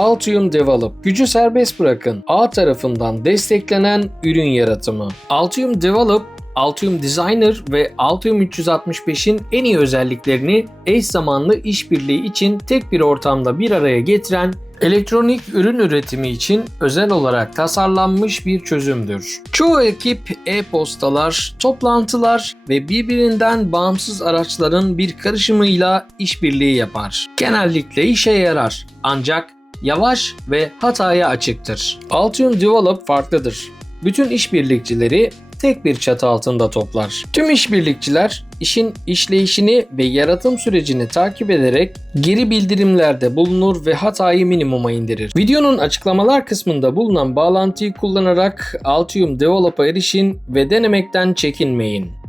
Altium Develop, gücü serbest bırakın, ağ tarafından desteklenen ürün yaratımı. Altium Develop, Altium Designer ve Altium 365'in en iyi özelliklerini eş zamanlı işbirliği için tek bir ortamda bir araya getiren elektronik ürün üretimi için özel olarak tasarlanmış bir çözümdür. Çoğu ekip e-postalar, toplantılar ve birbirinden bağımsız araçların bir karışımıyla işbirliği yapar. Genellikle işe yarar ancak yavaş ve hataya açıktır. Altium Develop farklıdır. Bütün işbirlikçileri tek bir çatı altında toplar. Tüm işbirlikçiler işin işleyişini ve yaratım sürecini takip ederek geri bildirimlerde bulunur ve hatayı minimuma indirir. Videonun açıklamalar kısmında bulunan bağlantıyı kullanarak Altium Develop'a erişin ve denemekten çekinmeyin.